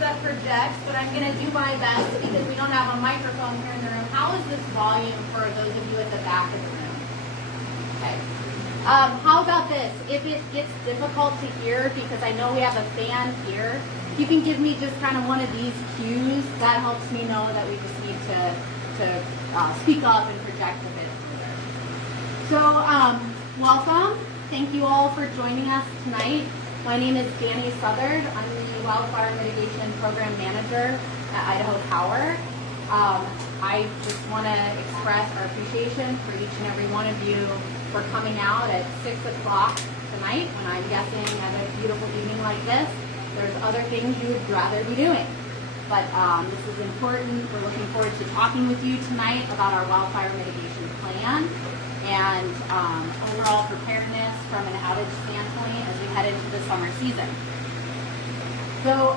that projects, but I'm going to do my best because we don't have a microphone here in the room. How is this volume for those of you at the back of the room? Okay. How about this? If it gets difficult to hear, because I know we have a fan here, you can give me just kind of one of these cues. That helps me know that we just need to speak up and project a bit further. So, welcome. Thank you all for joining us tonight. My name is Danny Southard. I'm the Wildfire Mitigation Program Manager at Idaho Power. I just want to express our appreciation for each and every one of you for coming out at 6 o'clock tonight when I'm guessing at a beautiful evening like this. There's other things you would rather be doing. But this is important. We're looking forward to talking with you tonight about our wildfire mitigation plan and overall preparedness from an outage standpoint as we head into the summer season. So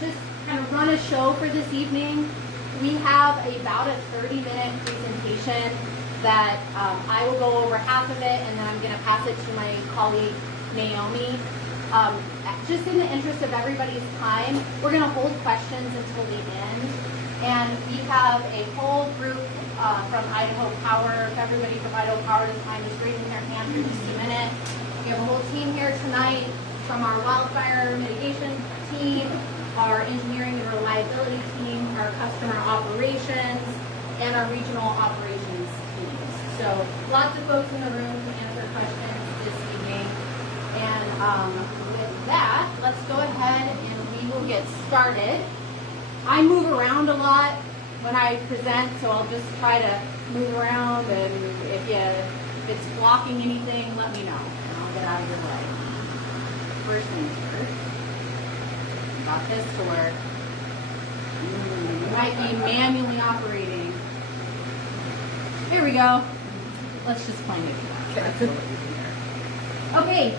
just kind of run a show for this evening. We have about a 30-minute presentation that I will go over half of it, and then I'm going to pass it to my colleague Naomi. Just in the interest of everybody's time, we're going to hold questions until the end. And we have a whole group from Idaho Power. If everybody from Idaho Power doesn't mind just raising their hand for just a minute. We have a whole team here tonight from our wildfire mitigation team, our engineering and reliability team, our customer operations, and our regional operations teams. So lots of folks in the room to answer questions this evening. And with that, let's go ahead and we will get started. I move around a lot when I present, so I'll just try to move around, and if it's blocking anything, let me know, and I'll get out of your way. First things first. Got this to work. You might be manually operating. Here we go. Let's just play it. Okay.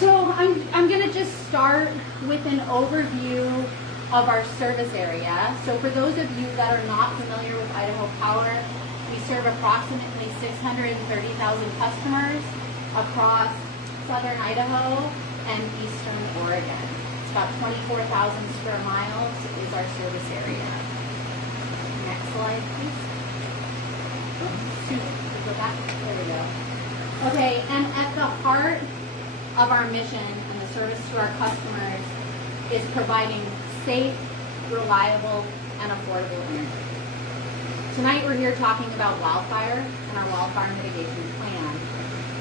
So I'm going to just start with an overview of our service area. So for those of you that are not familiar with Idaho Power, we serve approximately 630,000 customers across southern Idaho and eastern Oregon. It's about 24,000 square miles is our service area. Next slide, please. Oops, go back. There we go. Okay, and at the heart of our mission and the service to our customers is providing safe, reliable, and affordable energy. Tonight we're here talking about wildfire and our wildfire mitigation plan.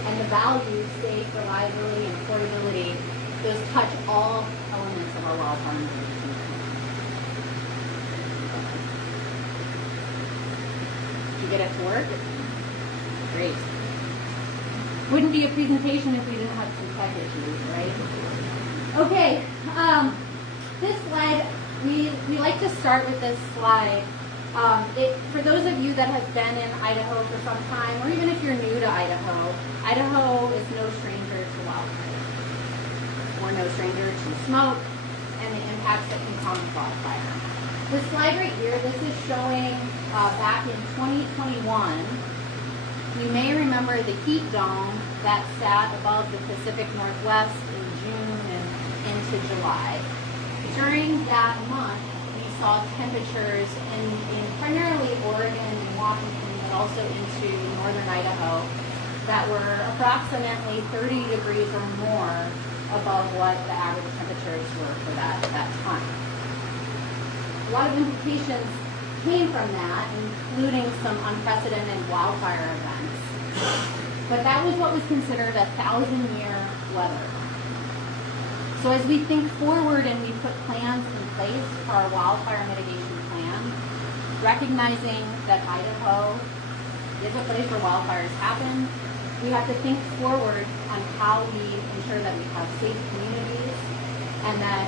And the values, safe, reliability, and affordability, those touch all elements of our wildfire mitigation plan. Did you get it to work? Great. Wouldn't be a presentation if we didn't have some tech issues, right? Okay, this slide, we like to start with this slide. For those of you that have been in Idaho for some time, or even if you're new to Idaho, Idaho is no stranger to wildfire. We're no stranger to smoke and the impacts that can come with wildfire. This slide right here, this is showing back in 2021. You may remember the heat dome that sat above the Pacific Northwest in June and into July. During that month, we saw temperatures in primarily Oregon and Washington, but also into northern Idaho, that were approximately 30 degrees or more above what the average temperatures were for that time. A lot of implications came from that, including some unprecedented wildfire events. But that was what was considered a 1,000-year weather. So as we think forward and we put plans in place for our wildfire mitigation plan, recognizing that Idaho is a place where wildfires happen, we have to think forward on how we ensure that we have safe communities and that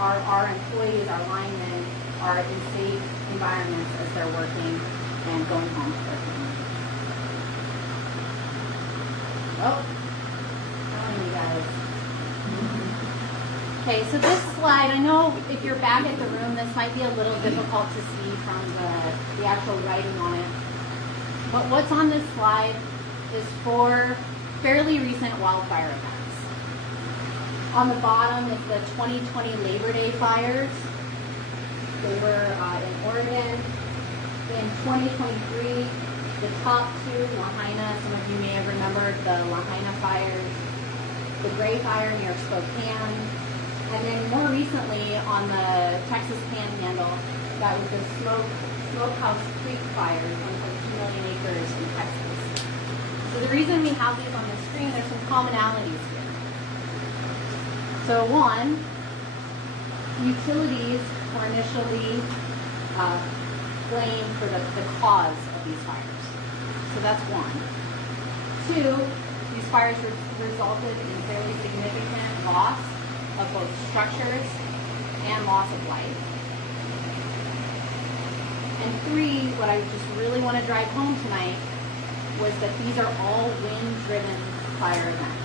our employees, our linemen, are in safe environments as they're working and going home to their families. Oh, telling you guys. Okay, so this slide, I know if you're back at the room, this might be a little difficult to see from the actual writing on it. But what's on this slide is 4 fairly recent wildfire events. On the bottom is the 2020 Labor Day fires. They were in Oregon. In 2023, the top two, Lahaina, some of you may have remembered the Lahaina fires, the Gray Fire near Spokane, and then more recently on the Texas Panhandle, that was the Smokehouse Creek fire, 1.2 million acres in Texas. So the reason we have these on the screen, there's some commonalities here. So one, utilities were initially blamed for the cause of these fires. So that's one. Two, these fires resulted in fairly significant loss of both structures and loss of life. And three, what I just really want to drive home tonight was that these are all wind-driven fire events.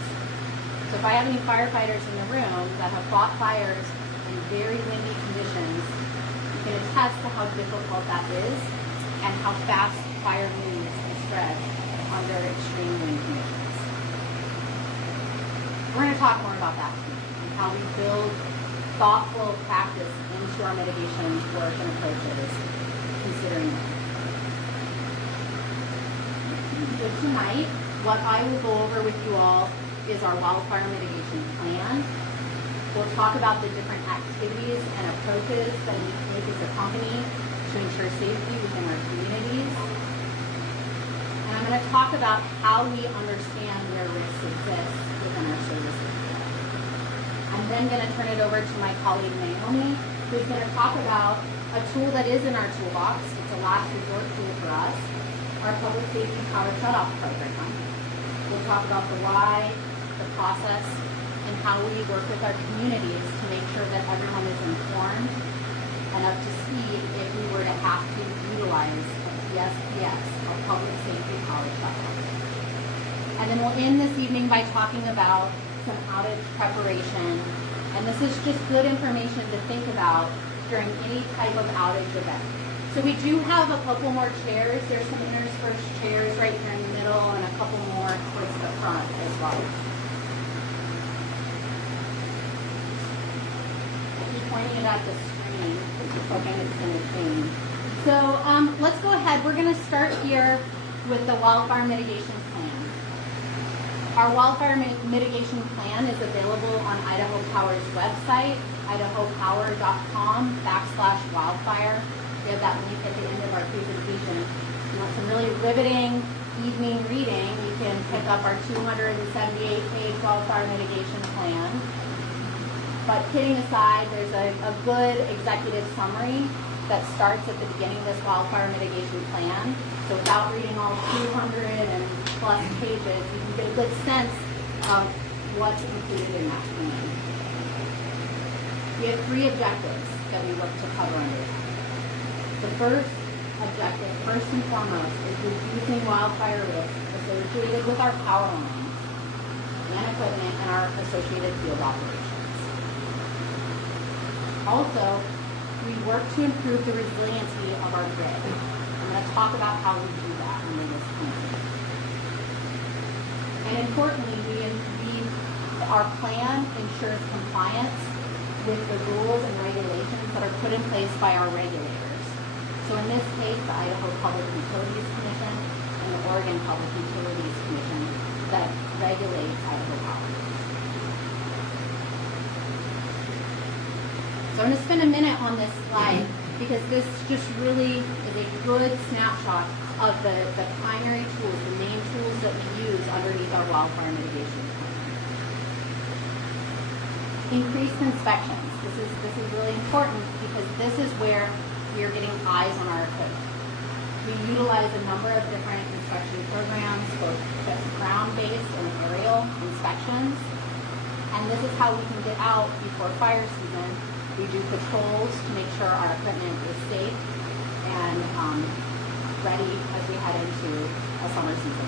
So if I have any firefighters in the room that have fought fires in very windy conditions, you can attest to how difficult that is and how fast fire moves and spreads under extreme wind conditions. We're going to talk more about that tonight and how we build thoughtful practice into our mitigation work and approaches considering them. So tonight, what I will go over with you all is our wildfire mitigation plan. We'll talk about the different activities and approaches that we take as a company to ensure safety within our communities. And I'm going to talk about how we understand where risks exist within our service area. I'm then going to turn it over to my colleague Naomi, who's going to talk about a tool that is in our toolbox. It's a last resort tool for us, our public safety power shutoff program. We'll talk about the why, the process, and how we work with our communities to make sure that everyone is informed and up to speed if we were to have to utilize a PSPS, or public safety power shutoff. And then we'll end this evening by talking about some outage preparation. And this is just good information to think about during any type of outage event. So we do have a couple more chairs. There's some interspersed chairs right here in the middle and a couple more towards the front as well. Pointing it at the screen. Okay, it's in between. So let's go ahead. We're going to start here with the wildfire mitigation plan. Our wildfire mitigation plan is available on Idaho Power's website, idahopower.com/wildfire. We have that link at the end of our presentation. If you want some really riveting evening reading, you can pick up our 278-page wildfire mitigation plan. But kidding aside, there's a good executive summary that starts at the beginning of this wildfire mitigation plan. So without reading all 200 and plus pages, you can get a good sense of what's included in that plan. We have three objectives that we look to cover under that. The first objective, first and foremost, is reducing wildfire risk associated with our power lines and equipment and our associated field operations. Also, we work to improve the resiliency of our grid. I'm going to talk about how we do that under this plan. And importantly, our plan ensures compliance with the rules and regulations that are put in place by our regulators. So in this case, the Idaho Public Utilities Commission and the Oregon Public Utilities Commission that regulate Idaho Power. So I'm going to spend a minute on this slide because this just really is a good snapshot of the primary tools, the main tools that we use underneath our wildfire mitigation plan. Increased inspections. This is really important because this is where we are getting eyes on our equipment. We utilize a number of different inspection programs, both ground-based and aerial inspections. And this is how we can get out before fire season. We do patrols to make sure our equipment is safe and ready as we head into a summer season.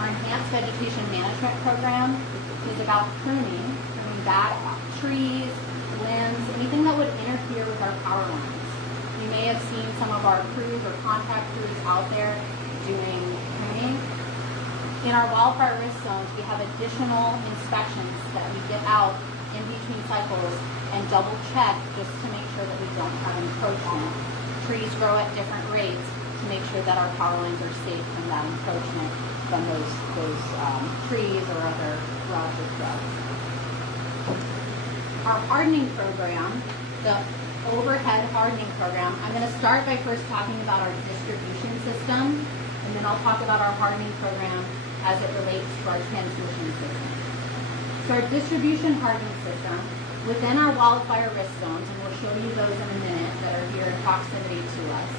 Our enhanced vegetation management program is about pruning back trees, limbs, anything that would interfere with our power lines. You may have seen some of our crews or contract crews out there doing pruning. In our wildfire risk zones, we have additional inspections that we get out in between cycles and double check just to make sure that we don't have encroachment. Trees grow at different rates to make sure that our power lines are safe from that encroachment from those trees or other shrubs. Our hardening program, the overhead hardening program, I'm going to start by first talking about our distribution system, and then I'll talk about our hardening program as it relates to our transmission system. So our distribution hardening system, within our wildfire risk zones, and we'll show you those in a minute that are here in proximity to us.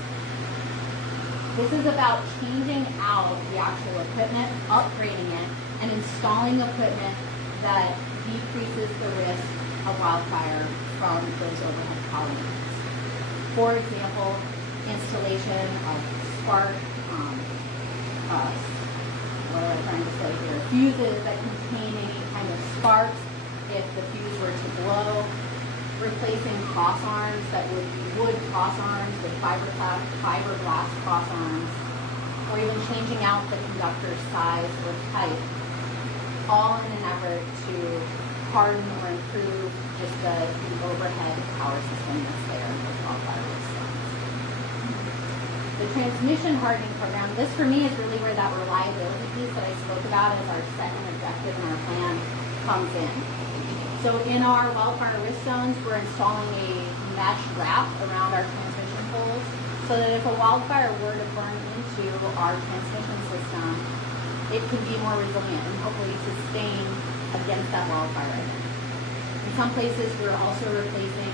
This is about changing out the actual equipment, upgrading it, and installing equipment that decreases the risk of wildfire from those overhead power lines. For example, installation of spark, what am I trying to say here? Fuses that contain any kind of sparks if the fuse were to blow, replacing cross arms that would be wood cross arms with fiberglass cross arms, or even changing out the conductor's size or type, all in an effort to harden or improve just the overhead power system that's there in those wildfire risk zones. The transmission hardening program, this for me is really where that reliability piece that I spoke about as our second objective in our plan comes in. So in our wildfire risk zones, we're installing a mesh wrap around our transmission poles so that if a wildfire were to burn into our transmission system, it can be more resilient and hopefully sustain against that wildfire event. In some places, we're also replacing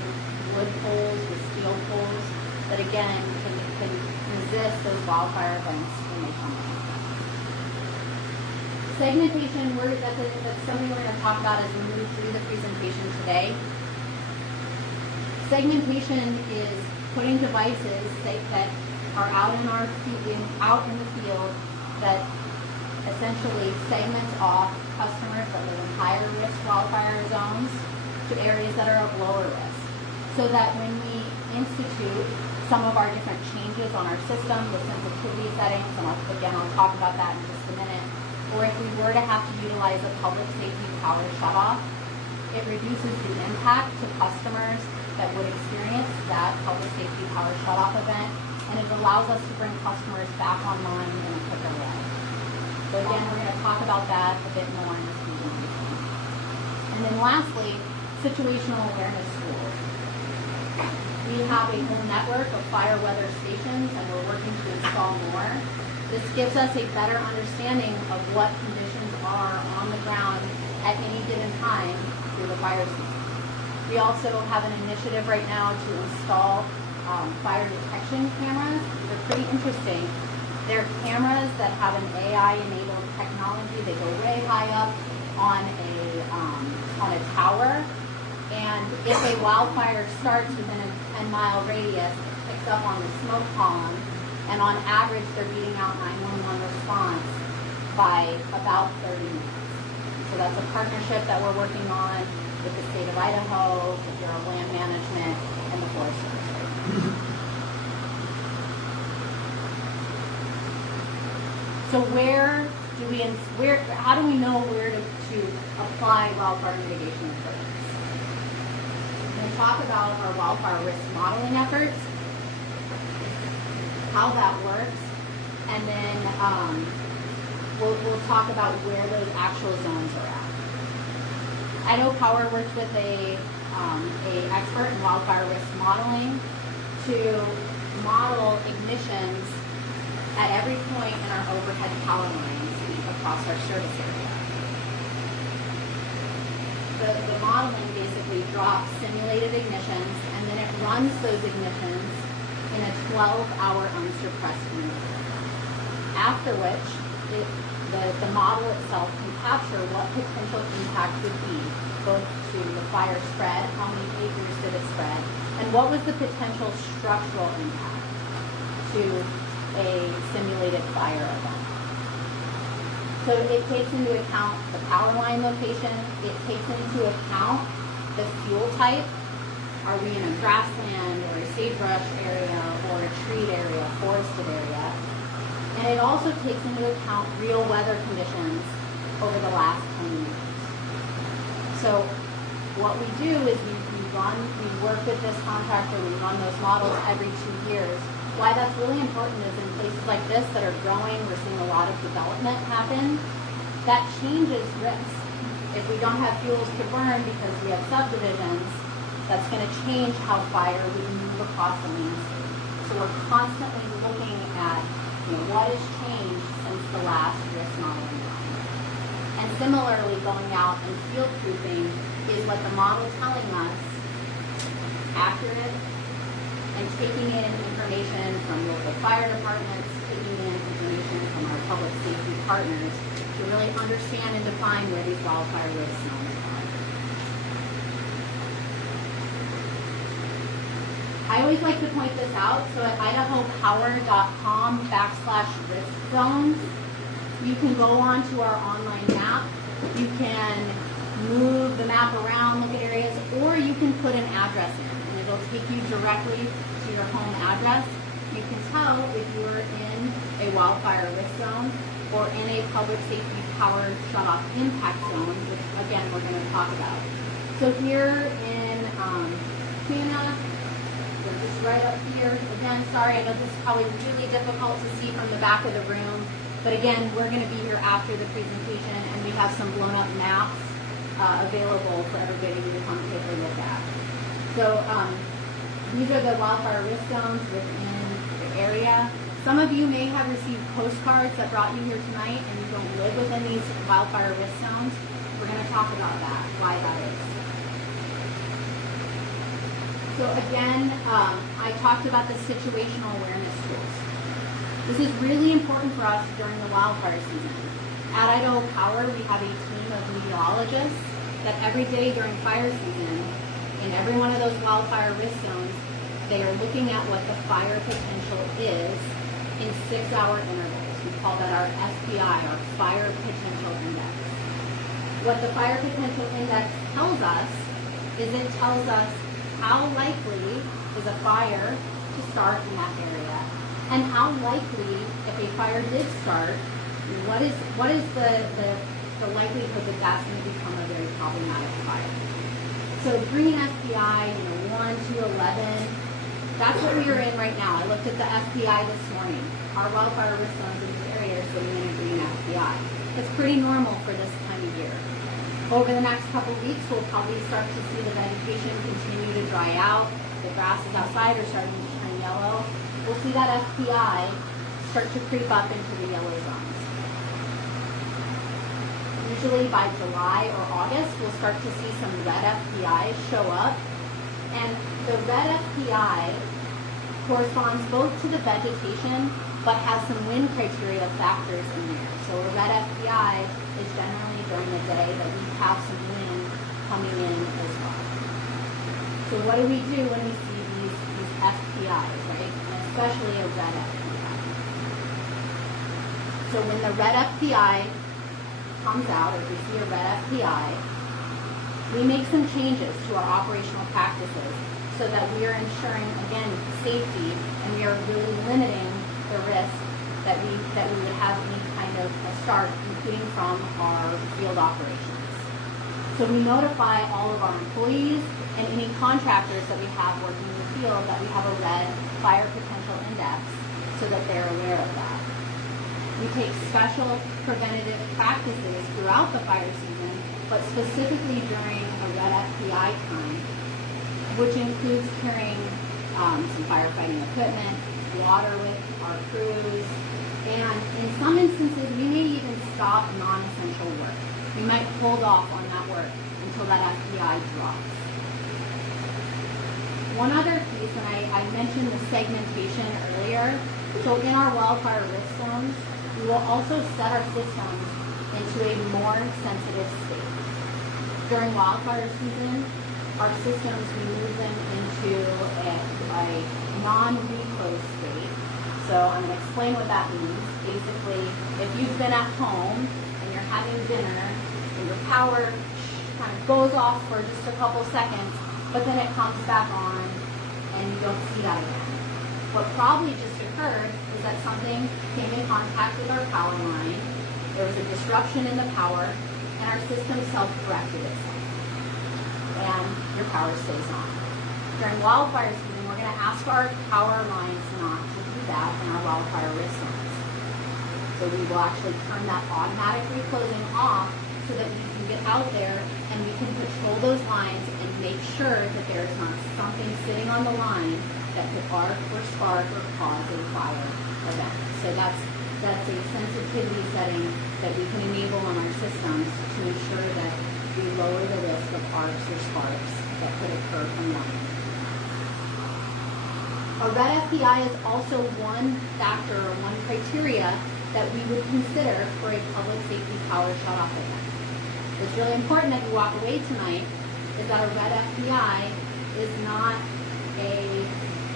wood poles with steel poles that again can resist those wildfire events when they come in. Segmentation, that's something we're going to talk about as we move through the presentation today. Segmentation is putting devices that are out in the field that essentially segments off customers that live in higher risk wildfire zones to areas that are of lower risk, so that when we institute some of our different changes on our system, the sensitivity settings, and I'll talk about that in just a minute, or if we were to have to utilize a public safety power shutoff, it reduces the impact to customers that would experience that public safety power shutoff event, and it allows us to bring customers back online in a quicker way. So again, we're going to talk about that a bit more in this presentation. And then lastly, situational awareness tools. We have a whole network of fire weather stations, and we're working to install more. This gives us a better understanding of what conditions are on the ground at any given time through the fire season. We also have an initiative right now to install fire detection cameras. They're pretty interesting. They're cameras that have an AI-enabled technology. They go way high up on a tower. And if a wildfire starts within a 10-mile radius, it picks up on the smoke column, and on average, they're beating out 911 response by about 30 minutes. So that's a partnership that we're working on with the state of Idaho, the Bureau of Land Management, and the Forest Service. So how do we know where to apply wildfire mitigation approaches? We're going to talk about our wildfire risk modeling efforts, how that works, and then we'll talk about where those actual zones are at. Idaho Power works with a expert in wildfire risk modeling to model ignitions at every point in our overhead power lines across our service area. The modeling basically drops simulated ignitions, and then it runs those ignitions in a 12-hour unsuppressed maneuver. After which, the model itself can capture what potential impact would be, both to the fire spread, how many acres did it spread, and what was the potential structural impact to a simulated fire event. So it takes into account the power line location, it takes into account the fuel type. Are we in a grassland or a sagebrush area or a treed area, forested area? And it also takes into account real weather conditions over the last 10 years. So what we do is we work with this contractor, we run those models every 2 years. Why that's really important is in places like this that are growing, we're seeing a lot of development happen, that changes risk. If we don't have fuels to burn because we have subdivisions, that's going to change how fire we move across the landscape. So we're constantly looking at what has changed since the last risk modeling round. And similarly, going out and field proofing is what the model is telling us, accurate, and taking in information from local fire departments, taking in information from our public safety partners to really understand and define where these wildfire risk zones are. I always like to point this out. So at idahopower.com/risk zones, you can go onto our online map. You can move the map around, look at areas, or you can put an address in, and it'll take you directly to your home address. You can tell if you're in a wildfire risk zone or in a public safety power shutoff impact zone, which again we're going to talk about. So here in Kuna, we're just right up here. Again, sorry, I know this is probably really difficult to see from the back of the room, but again, we're going to be here after the presentation, and we have some blown up maps available for everybody to come take a look at. So these are the wildfire risk zones within the area. Some of you may have received postcards that brought you here tonight and you don't live within these wildfire risk zones. We're going to talk about that, why that is. So again, I talked about the situational awareness tools. This is really important for us during the wildfire season. At Idaho Power, we have a team of meteorologists that every day during fire season, in every one of those wildfire risk zones, they are looking at what the fire potential is in 6-hour intervals. We call that our SPI, our Fire Potential Index. What the Fire Potential Index tells us is it tells us how likely is a fire to start in that area, and how likely, if a fire did start, what is the likelihood that that's going to become a very problematic fire. So green SPI, 1 to 11. That's what we are in right now. I looked at the SPI this morning. Our wildfire risk zones in this area are sitting in a green SPI. That's pretty normal for this time of year. Over the next couple of weeks, we'll probably start to see the vegetation continue to dry out. The grasses outside are starting to turn yellow. We'll see that SPI start to creep up into the yellow zones. Usually by July or August, we'll start to see some red FPIs show up. And the red FPI corresponds both to the vegetation, but has some wind criteria factors in there. So a red FPI is generally during the day that we have some wind coming in as well. So what do we do when we see these FPIs, right? And especially a red FPI. So when the red FPI comes out, if we see a red FPI, we make some changes to our operational practices so that we are ensuring, again, safety, and we are really limiting the risk that we would have any kind of a start, including from our field operations. So we notify all of our employees and any contractors that we have working in the field that we have a red fire potential index so that they're aware of that. We take special preventative practices throughout the fire season, but specifically during a red FPI time, which includes carrying some firefighting equipment, water with our crews, and in some instances, we may even stop non-essential work. We might hold off on that work until that FPI drops. One other piece, and I mentioned the segmentation earlier, so in our wildfire risk zones, we will also set our systems into a more sensitive state. During wildfire season, our systems, we move them into a non-reclosed state. So I'm going to explain what that means. Basically, if you've been at home and you're having dinner and your power kind of goes off for just a couple seconds, but then it comes back on and you don't see that again. What probably just occurred is is that something came in contact with our power line, there was a disruption in the power, and our system self-corrected itself. And your power stays on. During wildfire season, we're going to ask our power lines not to do that in our wildfire risk zones. So we will actually turn that automatic reclosing off so that we can get out there and we can patrol those lines and make sure that there's not something sitting on the line that could arc or spark or cause a fire event. So that's a sensitivity setting that we can enable on our systems to ensure that we lower the risk of arcs or sparks that could occur from lines. A red FPI is also one factor or one criteria that we would consider for a public safety power shutoff event. What's really important that you walk away tonight is that a red FPI is not a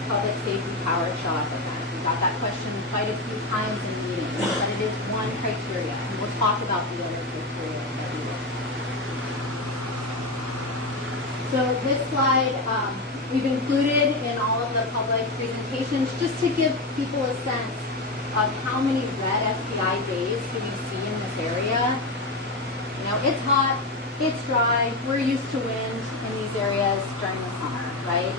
public safety power shutoff event. We got that question quite a few times in meetings, but it is one criteria, and we'll talk about the other criteria that we will. So this slide we've included in all of the public presentations just to give people a sense of how many red FPI days do we see in this area. You know, it's hot, it's dry, we're used to wind in these areas during the summer, right?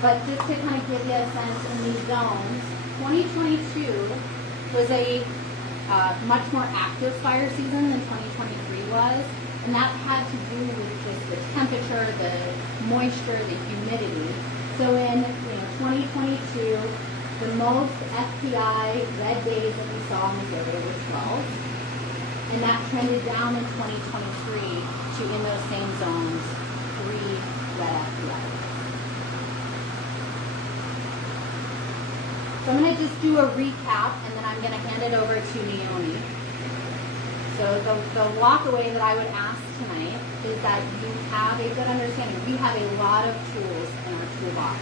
But just to kind of give you a sense in these zones, 2022 was a much more active fire season than 2023 was, and that had to do with just the temperature, the moisture, the humidity. So in 2022, the most FPI red days that we saw in this area were 12, and that trended down in 2023 to, in those same zones, 3 red FPI. So I'm going to just do a recap, and then I'm going to hand it over to Naomi. So the walk-away that I would ask tonight is that you have a good understanding. We have a lot of tools in our toolbox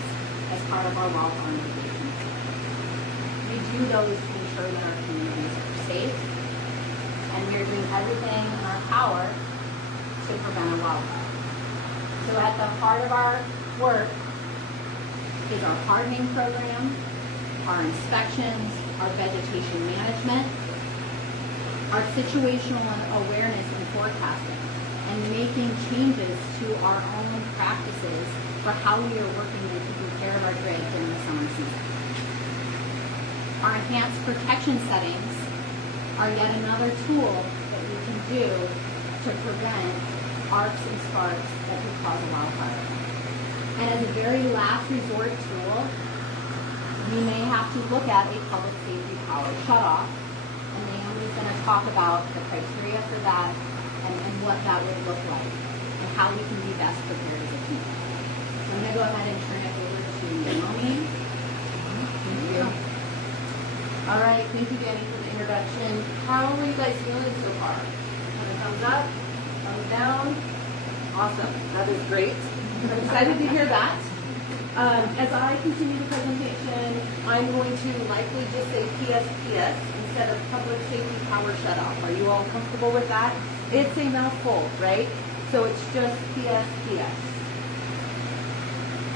as part of our wildfire mitigation. We do those to ensure that our communities are safe, and we're doing everything in our power to prevent a wildfire. So at the heart of our work is our hardening program, our inspections, our vegetation management, our situational awareness and forecasting, and making changes to our own practices for how we are working to take care of our grid during the summer season. Our enhanced protection settings are yet another tool that we can do to prevent arcs and sparks that could cause a wildfire. And as a very last resort tool, we may have to look at a public safety power shutoff, and Naomi's going to talk about the criteria for that and what that would look like and how we can be best prepared as a team. So I'm going to go ahead and turn it over to Naomi. Thank you. All right, thank you, Danny, for the introduction. How are you guys feeling so far? Thumbs up, thumbs down. Awesome, that is great. I'm excited to hear that. As I continue the presentation, I'm going to likely just say PSPS instead of Public Safety Power Shutoff. Are you all comfortable with that? It's a mouthful, right? So it's just PSPS.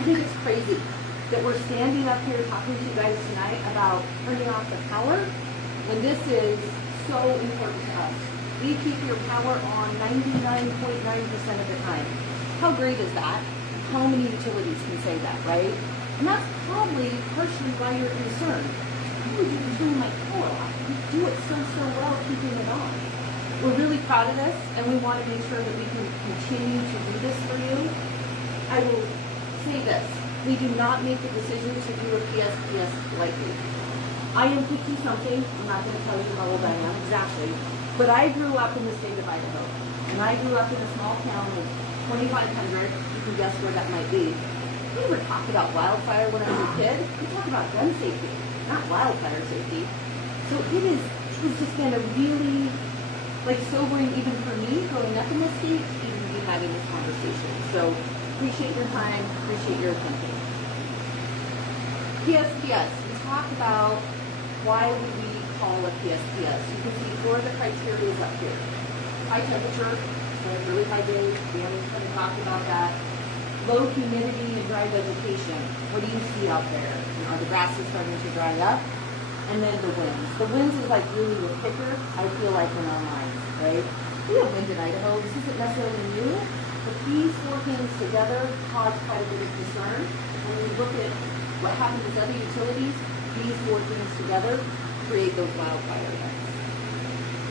I think it's crazy that we're standing up here talking to you guys tonight about turning off the power when this is so important to us. We keep your power on 99.9% of the time. How great is that? How many utilities can say that, right? And that's probably partially why you're concerned. How would you turn my power off? You do it so well keeping it on. We're really proud of this, and we want to make sure that we can continue to do this for you. I will say this. We do not make the decision to do a PSPS lightly. I am 50-something. I'm not going to tell you how old I am exactly. But I grew up in the state of Idaho. And I grew up in a small town of 2,500. You can guess where that might be. We never talked about wildfire when I was a kid. We talked about gun safety, not wildfire safety. So it's just been a really sobering even for me growing up in this state to even be having this conversation. So appreciate your time, appreciate your attention. PSPS, we talked about why would we call a PSPS. You can see 4 of the criteria is up here. High temperature, so really high days, we haven't really talked about that. Low humidity and dry vegetation. What do you see out there? Are the grasses starting to dry up? and then the winds. The winds is like really the kicker, I feel like, in our minds, right? We have wind in Idaho. This isn't necessarily new, but these four things together cause quite a bit of concern. When we look at what happens with other utilities, these four things together create those wildfire events.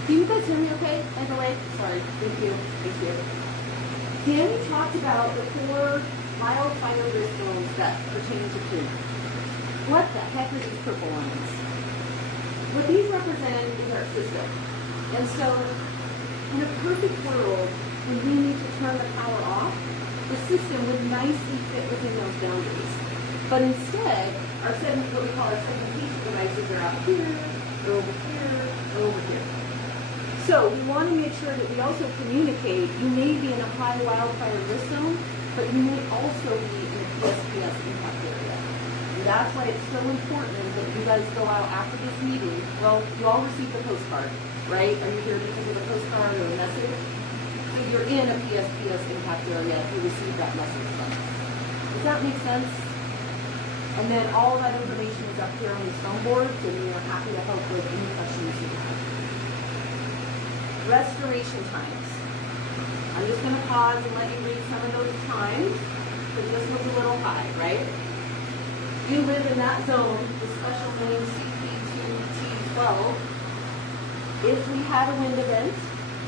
Can you guys hear me okay, by the way? Sorry, thank you. Danny talked about the four wildfire risk zones that pertain to Kuna. What the heck are these purple lines? What these represent is our system. And so, in a perfect world, when we need to turn the power off, the system would nicely fit within those boundaries. But instead, what we call our segmentation devices are out here, over here, over here. So we want to make sure that we also communicate. You may be in a high wildfire risk zone, but you may also be in a PSPS impact area. And that's why it's so important that you guys go out after this meeting. Well, you all received the postcard, right? Are you here because of a postcard or a message? So you're in a PSPS impact area if you received that message from us. Does that make sense? And then all that information is up here on these phone boards, and we are happy to help with any questions you have. Restoration times. I'm just going to pause and let you read some of those times, because this one's a little high, right? You live in that zone, the special name CP2T12. If we had a wind event,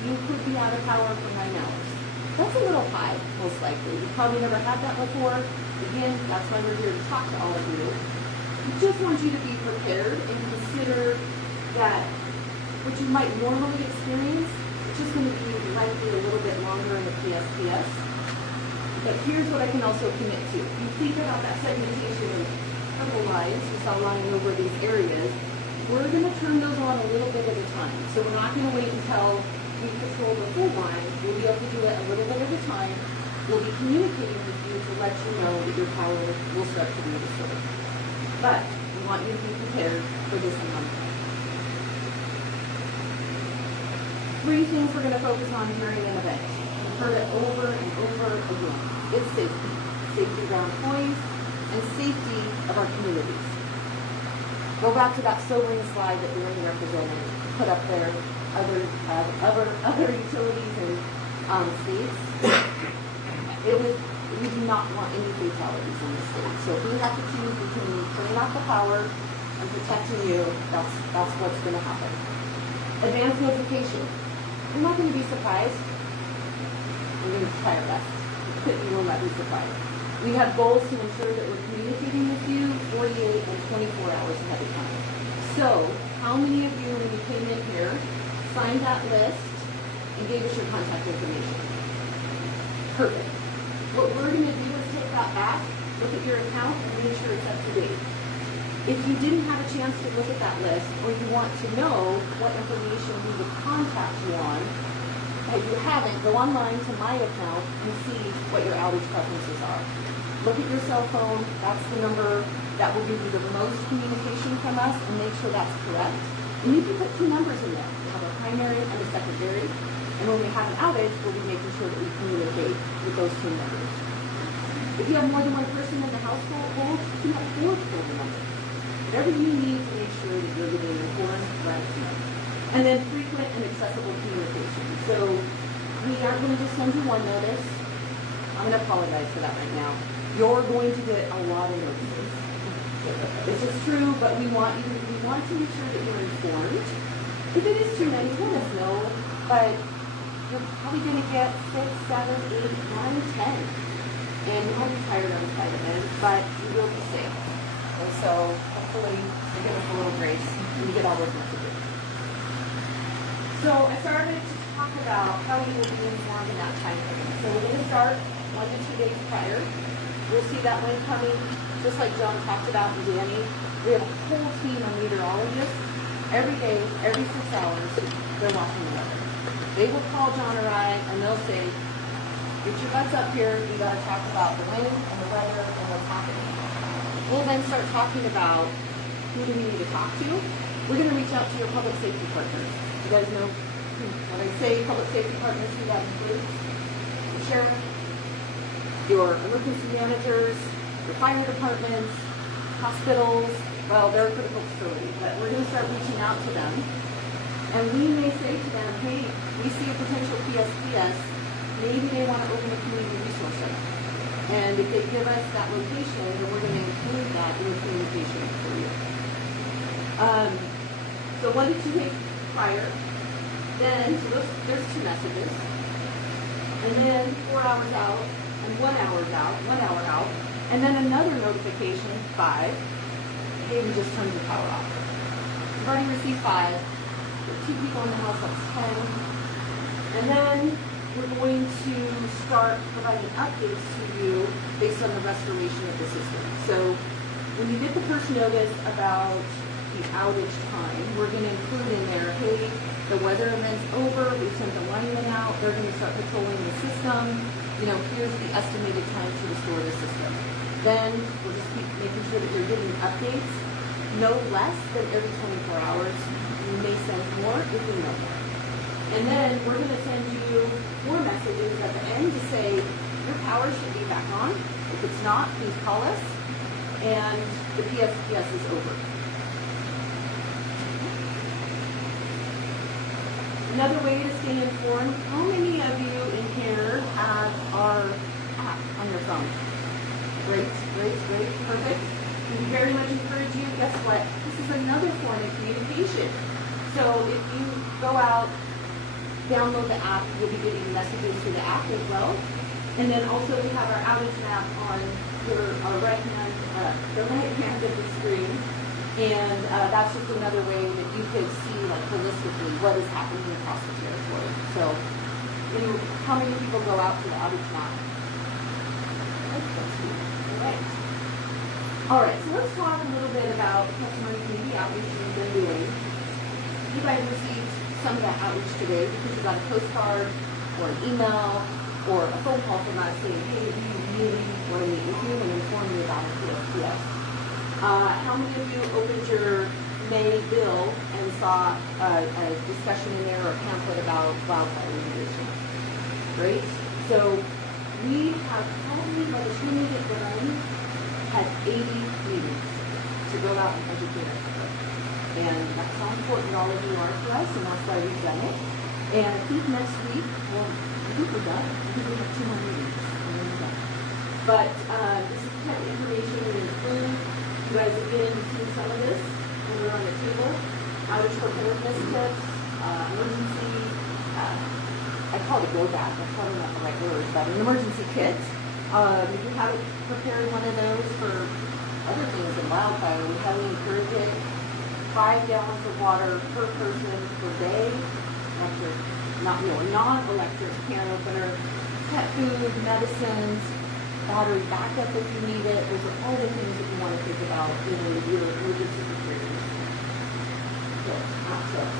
you could be out of power for 9 hours. That's a little high, most likely. You probably never had that before. Again, that's why we're here to talk to all of you. We just want you to be prepared and consider that what you might normally experience, it's just going to be likely a little bit longer in the PSPS. But here's what I can also commit to. You think about that segmentation of purple lines, you saw lying over these areas, we're going to turn those on a little bit at a time. So we're not going to wait until we patrol the full line. We'll be able to do it a little bit at a time. We'll be communicating with you to let you know that your power will start to be restored. But we want you to be prepared for this month. 3 things we're going to focus on during an event. We've heard it over and over again. It's safety. Safety of our employees and safety of our communities. Go back to that sobering slide that Danny represented, put up there, other utilities and states. We do not want any fatalities in the state. So if we have to choose between turning off the power and protecting you, that's what's going to happen. Advanced notification. You're not going to be surprised. We're going to try our best. You will not be surprised. We have goals to ensure that we're communicating with you 48 and 24 hours ahead of time. So, how many of you, when you came in here, signed that list and gave us your contact information? Perfect. What we're going to do is take that back, look at your account, and make sure it's up to date. If you didn't have a chance to look at that list, or you want to know what information we would contact you on, if you haven't, go online to my account and see what your outage preferences are. Look at your cell phone. That's the number that will give you the most communication from us, and make sure that's correct. And you can put 2 numbers in there. We have a primary and a secondary. And when we have an outage, we'll be making sure that we communicate with those 2 numbers. If you have more than 1 person in the household, you can have 4 phone numbers. Whatever you need to make sure that you're getting informed, let us know. And then frequent and accessible communication. So we aren't going to just send you 1 notice. I'm going to apologize for that right now. You're going to get a lot of notices. This is true, but we want to make sure that you're informed. If it is too many, let us know. But you're probably going to get 6, 7, 8, 9, 10. And you might be tired on the side of it, but you will be safe. And so hopefully you give us a little grace and you get all those messages. So I started to talk about how you will be informed in that time frame. So we're going to start 1 to 2 days prior. We'll see that wind coming, just like John talked about and Danny. We have a whole team of meteorologists. Every day, every 6 hours, they're watching the weather. They will call John or I, and they'll say, get your butts up here. We got to talk about the wind and the weather and what's happening. We'll then start talking about who do we need to talk to. We're going to reach out to your public safety partners. You guys know when I say public safety partners, who that includes? The sheriff, your emergency managers, your fire departments, hospitals, well, they're a critical facility, but we're going to start reaching out to them. And we may say to them, hey, we see a potential PSPS. Maybe they want to open a community resource center. And if they give us that location, then we're going to include that in the communication for you. So what did you make prior? Then, so there's 2 messages. And then 4 hours out, and 1 hour out. And then another notification, 5. Hey, we just turned your power off. We've already received 5. There are 2 people in the house, that's 10. And then we're going to start providing updates to you based on the restoration of the system. So when you get the first notice about the outage time, we're going to include in there, hey, the weather event's over, we sent the linemen out, they're going to start patrolling the system, you know, here's the estimated time to restore the system. Then we'll just keep making sure that you're getting updates, no less than every 24 hours. We may send more if we know more. And then we're going to send you more messages at the end to say, your power should be back on. If it's not, please call us. And the PSPS is over. Another way to stay informed, how many of you in here have our app on your phone? Great, perfect. We very much encourage you, guess what? This is another form of communication. So if you go out, download the app, you'll be getting messages through the app as well. And then also we have our outage map on our right hand, the right hand of the screen. And that's just another way that you could see like holistically what is happening across the territory. So how many people go out to the outage map? All right, so let's talk a little bit about customer community outreach we've been doing. You guys received some of that outreach today because you got a postcard or an email or a phone call from us saying, hey, we really want to meet with you and inform you about the PSPS. How many of you opened your May bill and saw a discussion in there or a pamphlet about wildfire remediation? Great. So we have probably, by the time we get done, had 80 meetings to go out and educate our people. And that's how important all of you are to us, and that's why we've done it. And I think next week, well, I think we're done. I think we have 2 more meetings, and then we're done. But this is the kind of information we include. You guys have been seeing some of this when we're on the table. Outage preparedness tips, emergency, I call it a go bag, that's probably not the right word, but an emergency kit. If you haven't prepared one of those for other things than wildfire, we highly encourage it. 5 gallons of water per person per day. Electric, non-electric can opener, pet food, medicines, battery backup if you need it. Those are all the things that you want to think about in your emergency preparedness.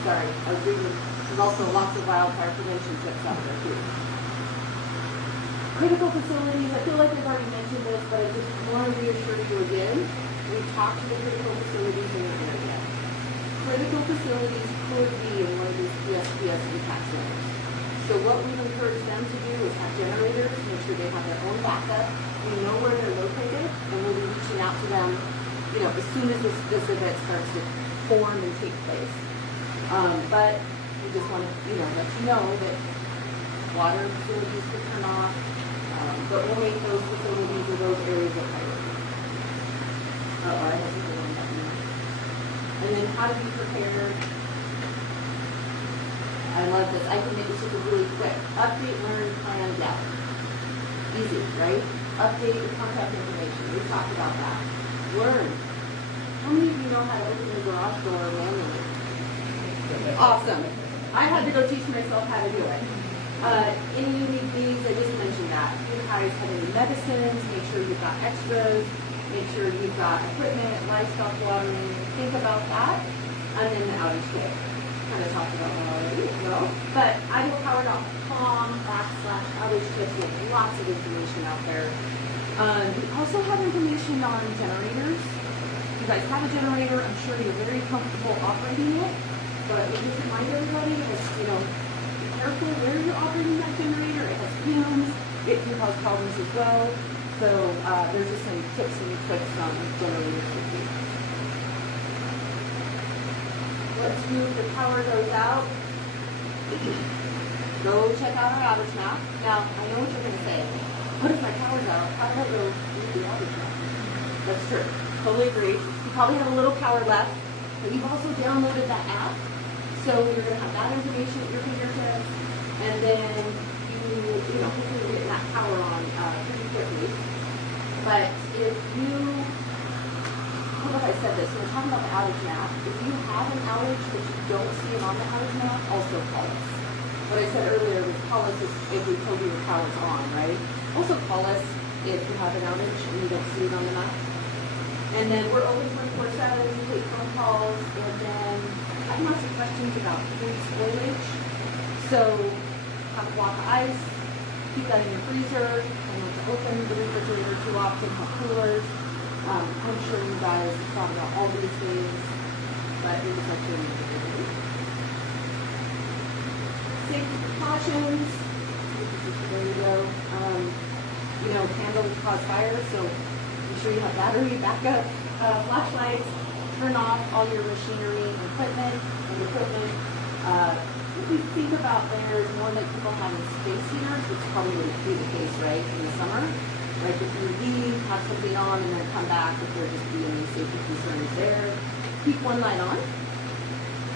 Sorry, I was reading. There's also lots of wildfire prevention tips out there too. Critical facilities, I feel like I've already mentioned this, but I just want to reassure you again. We've talked to the critical facilities in your area. Critical facilities could be in one of these PSPS impact zones. So what we've encouraged them to do is have generators, make sure they have their own backup. We know where they're located, and we'll be reaching out to them, as soon as this event starts to form and take place. But we just want to, let you know that water facilities could turn off, but we'll make those facilities or those areas a priority. I have people on that now. And then how to be prepared. I love this. I can make it super really quick. Update, learn, plan, gather. Easy, right? Update your contact information. We've talked about that. Learn. How many of you know how to open your garage door manually? Awesome. I had to go teach myself how to do it. Any unique needs, I just mentioned that. If you guys have any medicines, make sure you've got extras. Make sure you've got equipment, livestock watering. Think about that. And then the outage kit. Kind of talked about that already as well. But idahopower.com/outage kits with lots of information out there. We also have information on generators. If you guys have a generator, I'm sure you're very comfortable operating it. But we just remind everybody that, be careful where you're operating that generator. It has fumes. It can cause problems as well. So there's just some tips and tricks on generators. Once the power goes out, go check out our outage map. Now, I know what you're going to say. What if my power's out? How do I go read the outage map? That's true. Totally agree. You probably have a little power left, but you've also downloaded that app. So you're going to have that information at your fingertips, and then hopefully you're getting that power on pretty quickly. But if you, I don't know if I said this, when we're talking about the outage map, if you have an outage but you don't see it on the outage map, also call us. What I said earlier was call us if we told you your power's on, right? Also call us if you have an outage and you don't see it on the map. And then we're open 24/7, we take phone calls, and then I have lots of questions about food spoilage. So have a block of ice, keep that in your freezer, and not to open the refrigerator too often, have coolers. I'm sure you guys have thought about all these things, but it was actually really safety precautions. There you go. Candles cause fire, so make sure you have battery backup, flashlights, turn off all your machinery and equipment. If we think about there's more that people having space heaters, which probably wouldn't be the case, right, in the summer. Like if you leave, have something on, and then come back, if there just be any safety concerns there, keep one light on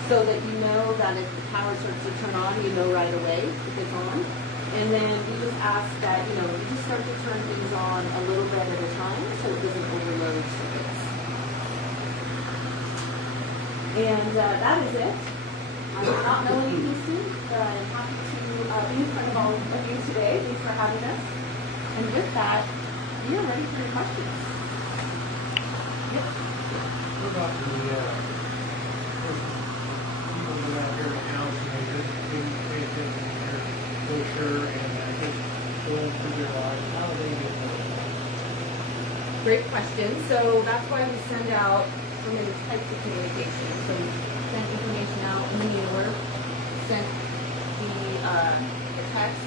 so that you know that if the power starts to turn on, you know right away if it's on. And then we just ask that, you just start to turn things on a little bit at a time so it doesn't overload circuits. And that is it. I'm not Melanie Houston, but I'm happy to be in front of all of you today. Thanks for having us. And with that, we are ready for your questions. Yep. What about the people that are out here in the house, didn't pay attention to their brochure and just going through their lives? How do they get notified? Great question. So that's why we send out so many types of communication. So we sent information out in the mailer, sent the text,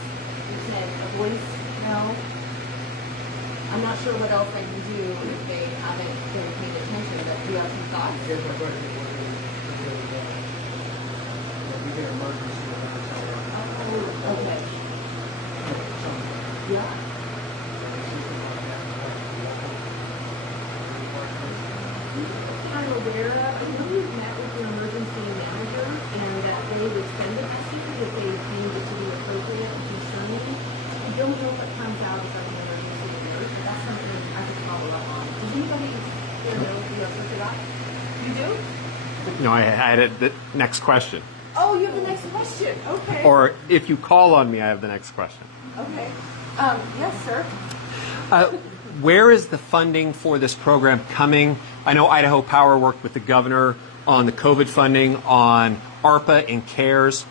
we sent a voice note. I'm not sure what else I can do if they haven't been paying attention, but do you have some thoughts? Here's my question. We get emergency Oh, okay. Yeah. I'm aware of, I know we've met with an emergency manager and that they would send a message if they deemed it to be appropriate and concerning. I don't know if it comes out as an emergency alert, but that's something I could follow up on. Does anybody here know the answer to that? You do? No, I had the next question. Oh, you have the next question. Okay. Or if you call on me, I have the next question. Okay. Yes, sir. Where is the funding for this program coming? I know Idaho Power worked with the governor on the COVID funding, on ARPA and CARES.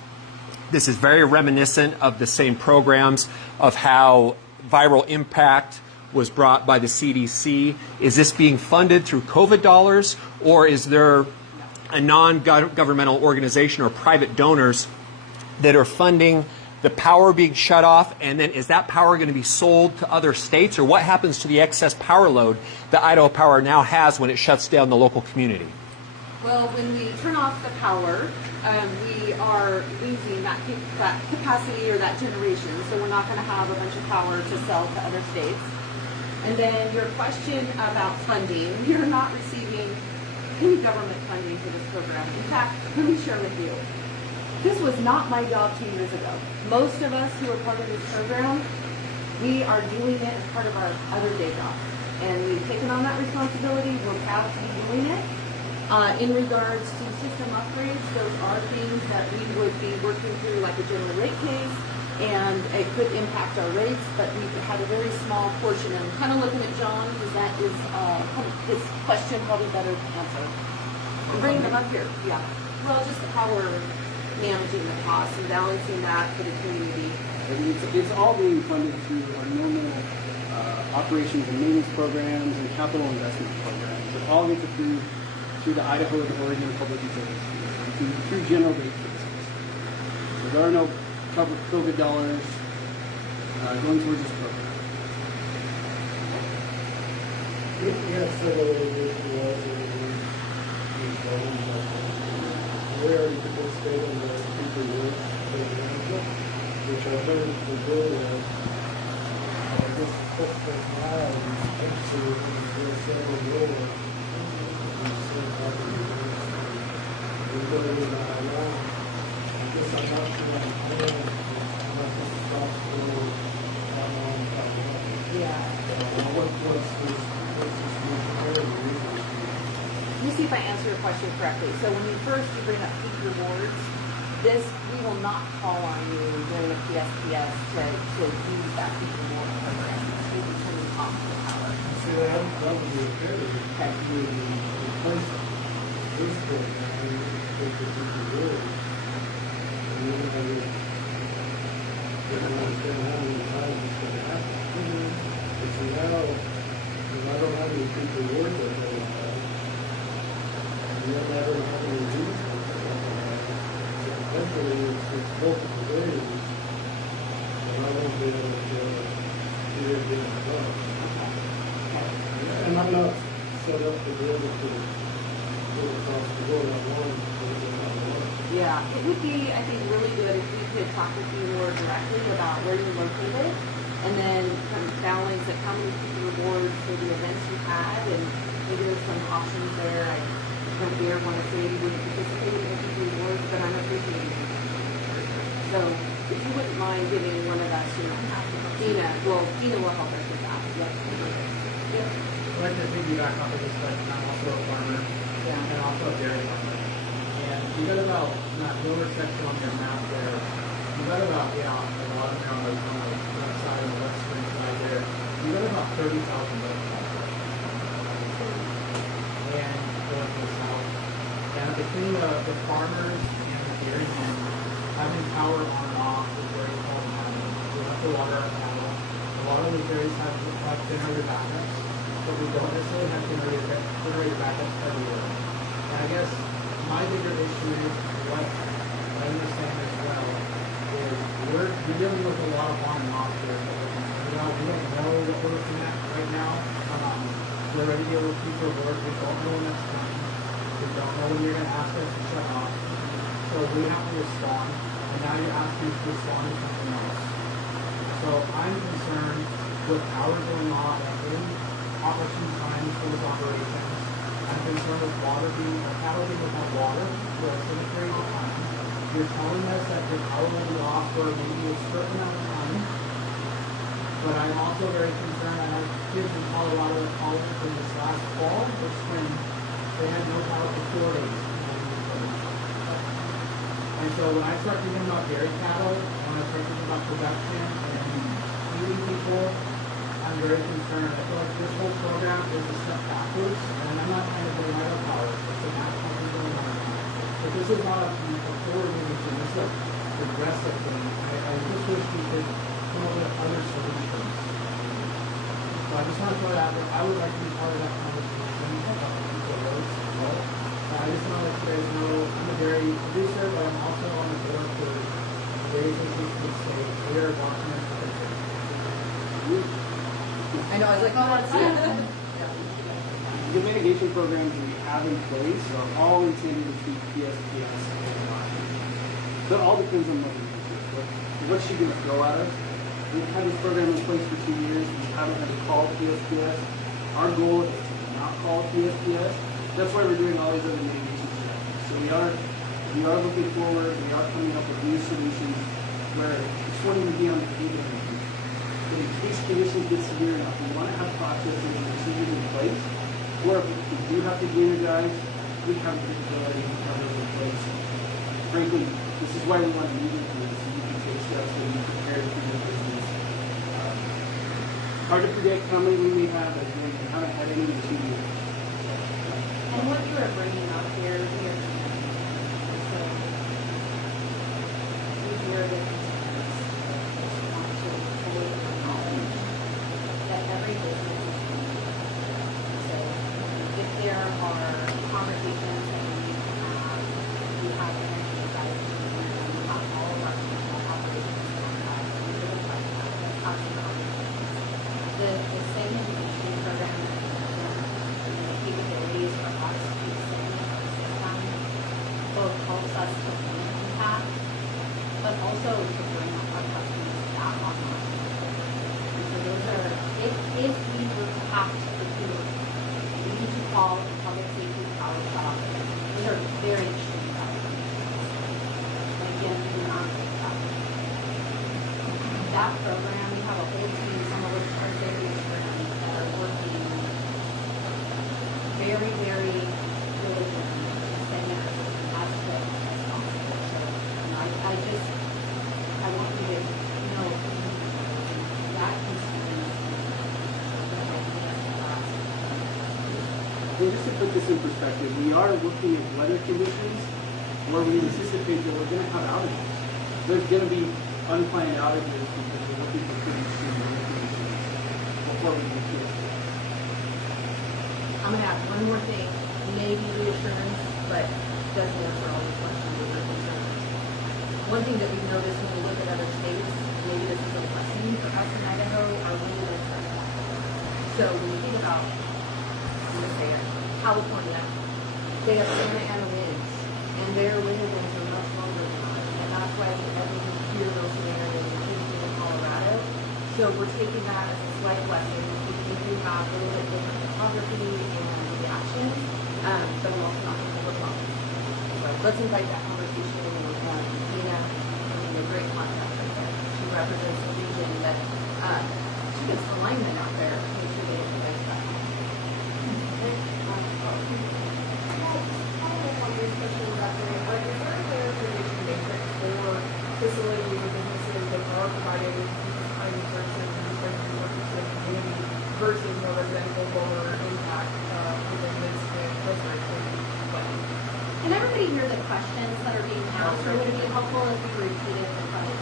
This is very reminiscent of the same programs of how viral impact was brought by the CDC. Is this being funded through COVID dollars, or is there a non-governmental organization or private donors that are funding the power being shut off, and then is that power going to be sold to other states, or what happens to the excess power load that Idaho Power now has when it shuts down the local community? Well, when we turn off the power, we are losing that capacity or that generation, so we're not going to have a bunch of power to sell to other states. And then your question about funding, you're not receiving any government funding for this program. In fact, let me share with you. This was not my job 2 years ago. Most of us who are part of this program, we are doing it as part of our other day job. And we've taken on that responsibility. We're proud to be doing it. In regards to system upgrades, those are things that we would be working through like a general rate case, and it could impact our rates, but we've had a very small portion. And I'm kind of looking at John, because that is his question probably better to answer. Bring them up here. Yeah. Well, just how we're managing the costs and balancing that for the community. It's all being funded through our normal operations and maintenance programs and capital investment programs. It all gets approved through the Idaho and Oregon Public Utilities Commission, through general rate cases. So there are no COVID dollars going towards this program. Yes, so we already participated in the future work management, which I heard we're good at. This footprint now, we actually will several more. We really did not allow. I guess I'm not sure I'm paying, I'm not just possible, how long, how long. Yeah. What's this new area? Let me see if I answer your question correctly. So when you bring up peak rewards, this, we will not call on you during the PSPS to use that peak reward program. We will turn you off the power. See, that would be okay. Okay. You would replace this program with the future rules. And then I would, understand how many times it's going to happen. But see, now, if I don't have any future rewards that they will have, and then I don't have any reasons. So eventually, it's multiple days, and I won't be able to do it again. And I'm not set up to be able to go across the board on one, Yeah, it would be, I think, really good if we could talk with you more directly about where you're located, and then kind of balance like how many peak rewards for the events you had, and maybe there's some options there. I don't dare want to say you wouldn't participate in the peak rewards, but I'm appreciating it. So if you wouldn't mind giving one of us, Dina will help us with that. Yep. I'd like to piggyback off of this question. I'm also a farmer and also a dairy farmer. And you got about, in that lower section on your map there, you got about, a lot of them on the left side and the western side there, you got about 30,000 votes. And going to the south. And between the farmers and the dairymen, having power on and off is very problematic. We have to water our cattle. A lot of the dairies have generator backups, but we don't necessarily have generator backups every year. And I guess my bigger issue is what I understand as well is we're dealing with a lot of on and off here. We don't know what we're looking at right now. We're ready to deal with future work. We don't know when it's coming. We don't know when you're going to ask us to shut off. So we have to respond. And now you're asking us to respond to something else. So I'm concerned with power going off in opportune times for those operations. I'm concerned with water being, or cattle being without water for a certain period of time. You're telling us that your power will be off for maybe a certain amount of time. But I'm also very concerned. I have kids in Colorado that called from this last fall or spring. They had no power for 4 days. And so when I start thinking about dairy cattle, when I start thinking about production and feeding people, I'm very concerned. I feel like this whole program is a step backwards, and I'm not trying to blame Idaho Power. It's a national thing going on. But this is not a forward-moving thing. This is a progressive thing. I just wish we could come up with other solutions. So I just want to throw that out there. I would like to be part of that conversation about the people roads as well. I just want to let you guys know I'm a dairy producer, but I'm also on the board for Dairy Association of States. We are watching this. I know, I was like, oh, that's The mitigation programs we have in place are all intended to keep PSPS alive. So it all depends on what we do. What's she going to throw at us? We've had this program in place for 2 years. We haven't had to call PSPS. Our goal is to not call PSPS. That's why we're doing all these other mitigation strategies. So we are looking forward. We are coming up with new solutions where it's wanting to be on the table. In case conditions get severe enough, we want to have processes and procedures in place. Or if we do have to energize, we have the capability to have those in place. Frankly, this is why we want to meet with you, so you can take steps and be prepared for your business. Hard to predict how many we may have, but we haven't had any in 2 years. And what you are bringing up here, so we hear the concerns. Just want to fully acknowledge that every business is unique. So if there are conversations that we need to have, we have energy advisory, and we have all of our commercial operations contracts, and we really try to have those constant conversations. The same education program, the capabilities for us to segment our us to limit impact, but also to bring our customers back online. And so those are, if we were to have to do it, we need to call the public safety power shop. Those are very extreme values. And again, we do not take that. That program, we have a whole team, some of which are very experienced, that are working very, very diligently to send us as quick as possible. So, I want you to know that constituency that might be us to last. And just to put this in perspective, we are looking at weather conditions where we anticipate that we're going to have outages. There's going to be unplanned outages because we're looking for pretty extreme weather conditions before we can do it. I'm gonna add one more thing, maybe reassurance, but doesn't answer all the questions or the concerns. One thing that we've noticed when we look at other states, maybe this is a blessing for us in Idaho, our wind events are high. So when you think about, I'm gonna say it, California, they have Santa Ana winds, and their wind events are much longer than ours, and that's why we hear those scenarios in Houston and Colorado. So we're taking that as a slight blessing. We do have a little bit different topography and reactions, but we're also not going to overwhelm. So let's invite that conversation with Nina, a great contact right there. She represents the region that she gets alignment out there to make sure they invite that. Facilities or businesses that are providing kind of services and services to the community versus more residential lower impact within this restoration plan. Can everybody hear the questions that are being asked, or would it be helpful if we repeated the question?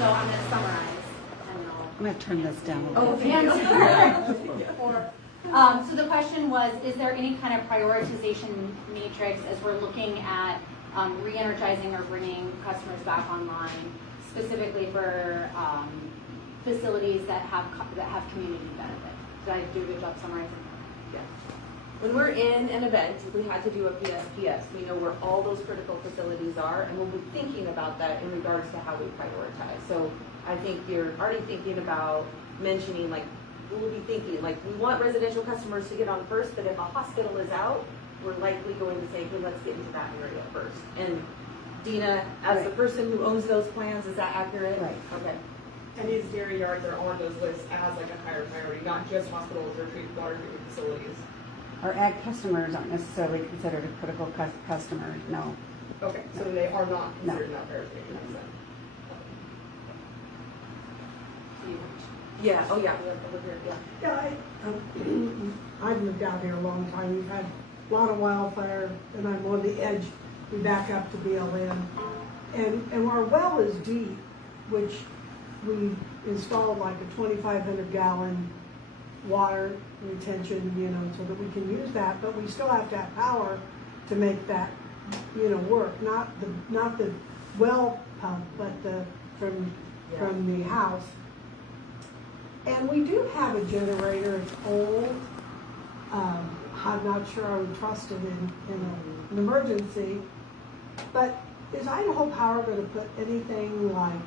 So I'm going to summarize, and I'm going to turn this down a I'll. little. So the question was, is there any kind of prioritization matrix as we're looking at re-energizing or bringing customers back online, specifically for facilities that have community benefit? Did I do a good job summarizing? Yeah. When we're in an event, if we had to do a PSPS, we know where all those critical facilities are, and we'll be thinking about that in regards to how we prioritize. So I think you're already thinking about mentioning, like, we'll be thinking, like, we want residential customers to get on first, but if a hospital is out, we're likely going to say, hey, let's get into that area first. And Dina, as the person who owns those plans, is that accurate? Right. Okay. And these dairy yards are on those lists as like a higher priority, not just hospitals or water treatment facilities. Our ag customers aren't necessarily considered a critical customer, no. Okay, so they are not No. considered in that prioritization then. Yeah, oh yeah, over here, yeah. Yeah, I've lived out here a long time. We've had a lot of wildfire, and I'm on the edge. We back up to BLM. And our well is deep, which we installed like a 2,500 gallon water retention, so that we can use that, but we still have to have power to make that, work. Not the well pump, but from the house. And we do have a generator. It's old. I'm not sure I would trust it in an emergency. But is Idaho Power going to put anything like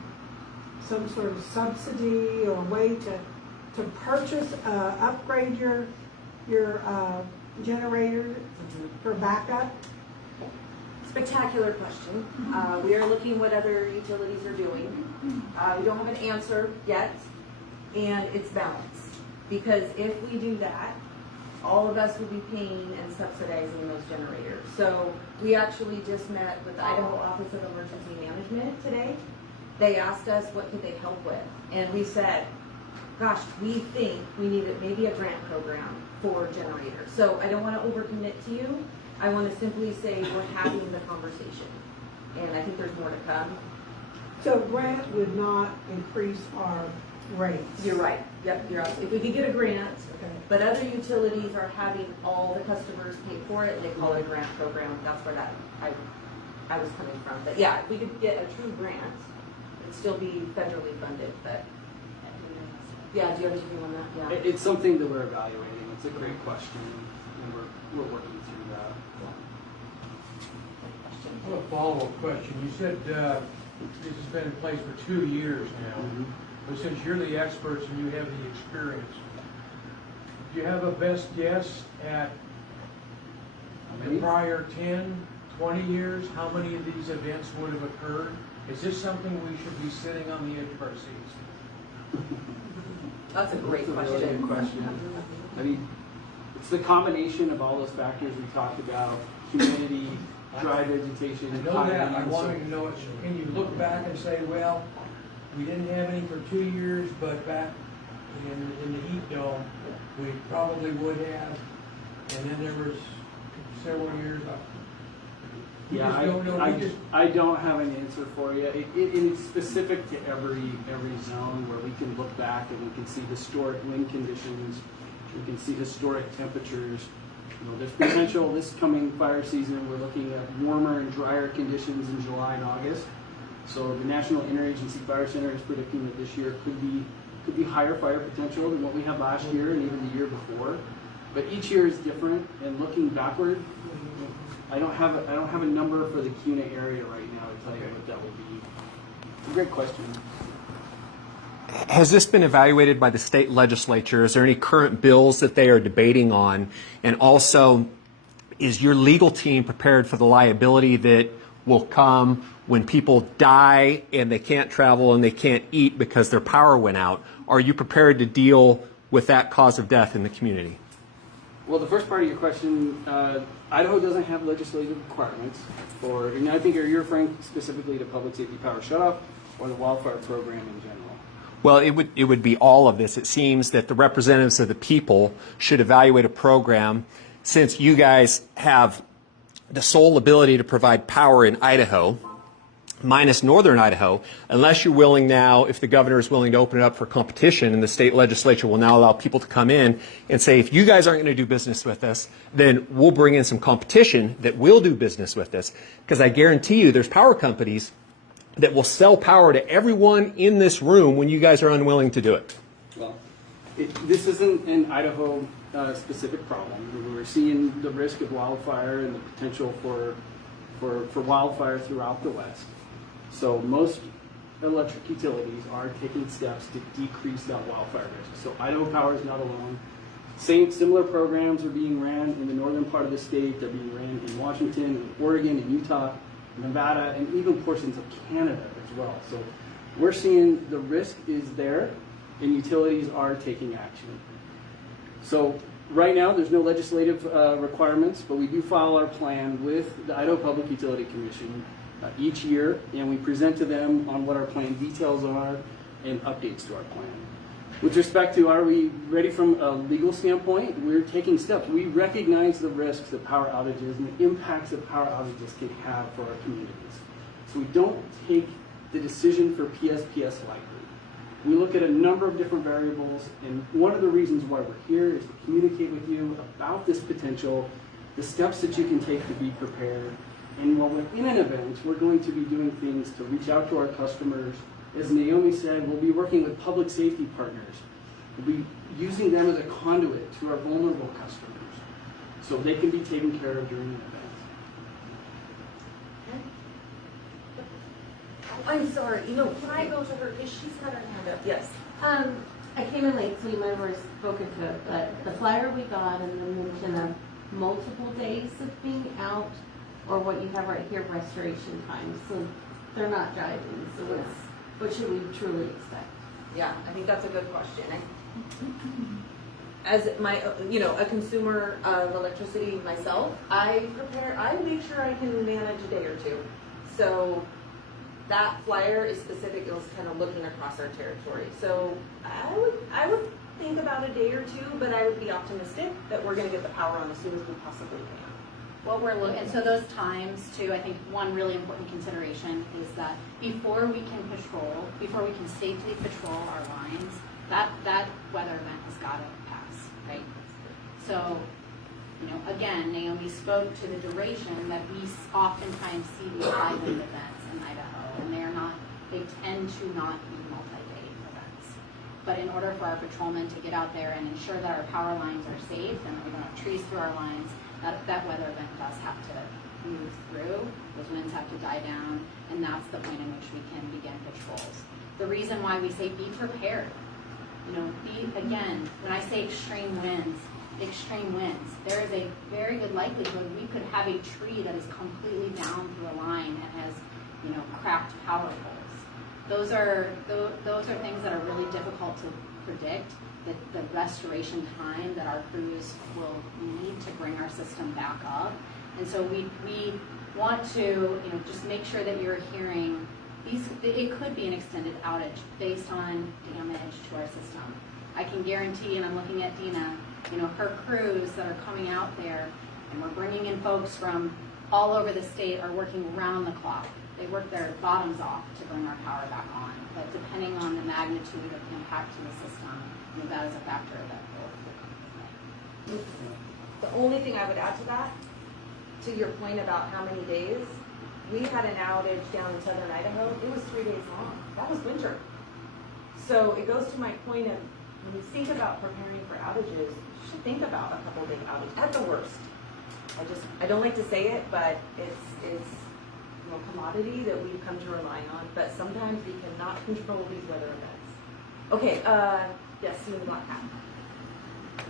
some sort of subsidy or way to purchase, upgrade your generator for backup? Spectacular question. We are looking what other utilities are doing. We don't have an answer yet, and it's balanced. Because if we do that, all of us will be paying and subsidizing those generators. So we actually just met with the Idaho Office of Emergency Management today. They asked us what could they help with, and we said, gosh, we think we need maybe a grant program for generators. So I don't want to overcommit to you. I want to simply say we're having the conversation, and I think there's more to come. So grant would not increase our rates. You're right. Yep, you're right. If we could get a grant, Okay. but other utilities are having all the customers pay for it, and they call it a grant program. That's where I was coming from. But yeah, if we could get a true grant, it'd still be federally funded. But yeah, do you have anything on that? Yeah. It's something that we're evaluating. It's a great question, and we're working through that. question. I have a follow-up question. You said this has been in place for 2 years now, but since you're the experts and you have the experience, do you have a best guess at the prior 10, 20 years, how many of these events would have occurred? Is this something we should be sitting on the edge of our seats? That's a great That's a really question. good question. I mean, it's the combination of all those factors we talked about: humidity, dry vegetation, I know that. I wanted to know, can you look back and say, well, we didn't have any for 2 years, but back in the heat dome, we probably would have, and then there was several years up. Yeah, I don't have an answer for you. It's specific to every zone where we can look back and we can see historic wind conditions, we can see historic temperatures. You know, there's potential this coming fire season. We're looking at warmer and drier conditions in July and August. So the National Interagency Fire Center is predicting that this year could be higher fire potential than what we had last year and even the year before. But each year is different. And looking backward, I don't have a number for the Kuna area right now to tell you what that would be. Great question. Has this been evaluated by the state legislature? Is there any current bills that they are debating on? And also, is your legal team prepared for the liability that will come when people die and they can't travel and they can't eat because their power went out? Are you prepared to deal with that cause of death in the community? Well, the first part of your question, Idaho doesn't have legislative requirements for, and I think you're referring specifically to public safety power shutoff or the wildfire program in general. Well, it would be all of this. It seems that the representatives of the people should evaluate a program, since you guys have the sole ability to provide power in Idaho, minus northern Idaho, unless you're willing now, if the governor is willing to open it up for competition, and the state legislature will now allow people to come in and say, if you guys aren't going to do business with us, then we'll bring in some competition that will do business with us. Because I guarantee you there's power companies that will sell power to everyone in this room when you guys are unwilling to do it. Well, this isn't an Idaho specific problem. We're seeing the risk of wildfire and the potential for wildfire throughout the West. So most electric utilities are taking steps to decrease that wildfire risk. So Idaho Power is not alone. Similar programs are being ran in the northern part of the state. They're being ran in Washington, in Oregon, in Utah, Nevada, and even portions of Canada as well. So we're seeing the risk is there, and utilities are taking action. So right now, there's no legislative requirements, but we do file our plan with the Idaho Public Utility Commission each year, and we present to them on what our plan details are and updates to our plan. With respect to are we ready from a legal standpoint, we're taking steps. We recognize the risks of power outages and the impacts that power outages can have for our communities. So we don't take the decision for PSPS lightly. We look at a number of different variables, and one of the reasons why we're here is to communicate with you about this potential, the steps that you can take to be prepared. And while we're in an event, we're going to be doing things to reach out to our customers. As Naomi said, we'll be working with public safety partners. We'll be using them as a conduit to our vulnerable customers so they can be taken care of during an event. I'm sorry, can I go to her, because she's had her hand up, yes. I came in late, so you might have already spoken to it, but the flyer we got and the mention of multiple days of being out, or what you have right here, restoration time, so they're not driving, so what should we truly expect? Yeah, I think that's a good question. As a consumer of electricity myself, I make sure I can manage a day or two. So that flyer is specific. It was kind of looking across our territory. So I would think about a day or two, but I would be optimistic that we're going to get the power on as soon as we possibly can. What we're looking, so those times too, I think one really important consideration is that before we can safely patrol our lines, that weather event has got to pass, right? So, again, Naomi spoke to the duration that we oftentimes see these island events in Idaho, and they tend to not be multi-day events. But in order for our patrolmen to get out there and ensure that our power lines are safe and that we don't have trees through our lines, that weather event does have to moves through, those winds have to die down, and that's the point in which we can begin patrols. The reason why we say be prepared, again, when I say extreme winds, there is a very good likelihood we could have a tree that is completely down through a line and has, cracked power poles. Those are things that are really difficult to predict. The restoration time that our crews will need to bring our system back up. And so we want to just make sure that you're hearing these. It could be an extended outage based on damage to our system. I can guarantee, and I'm looking at Dina, her crews that are coming out there, and we're bringing in folks from all over the state, are working round the clock. They work their bottoms off to bring our power back on. But depending on the magnitude of impact to the system, that is a factor that will come into play. The only thing I would add to that, to your point about how many days, we had an outage down in southern Idaho. It was 3 days long. That was winter. So it goes to my point of, when you think about preparing for outages, you should think about a couple day outage at the worst. I don't like to say it, but it's a commodity that we've come to rely on. But sometimes we cannot control these weather events. Okay, yes, you would like that.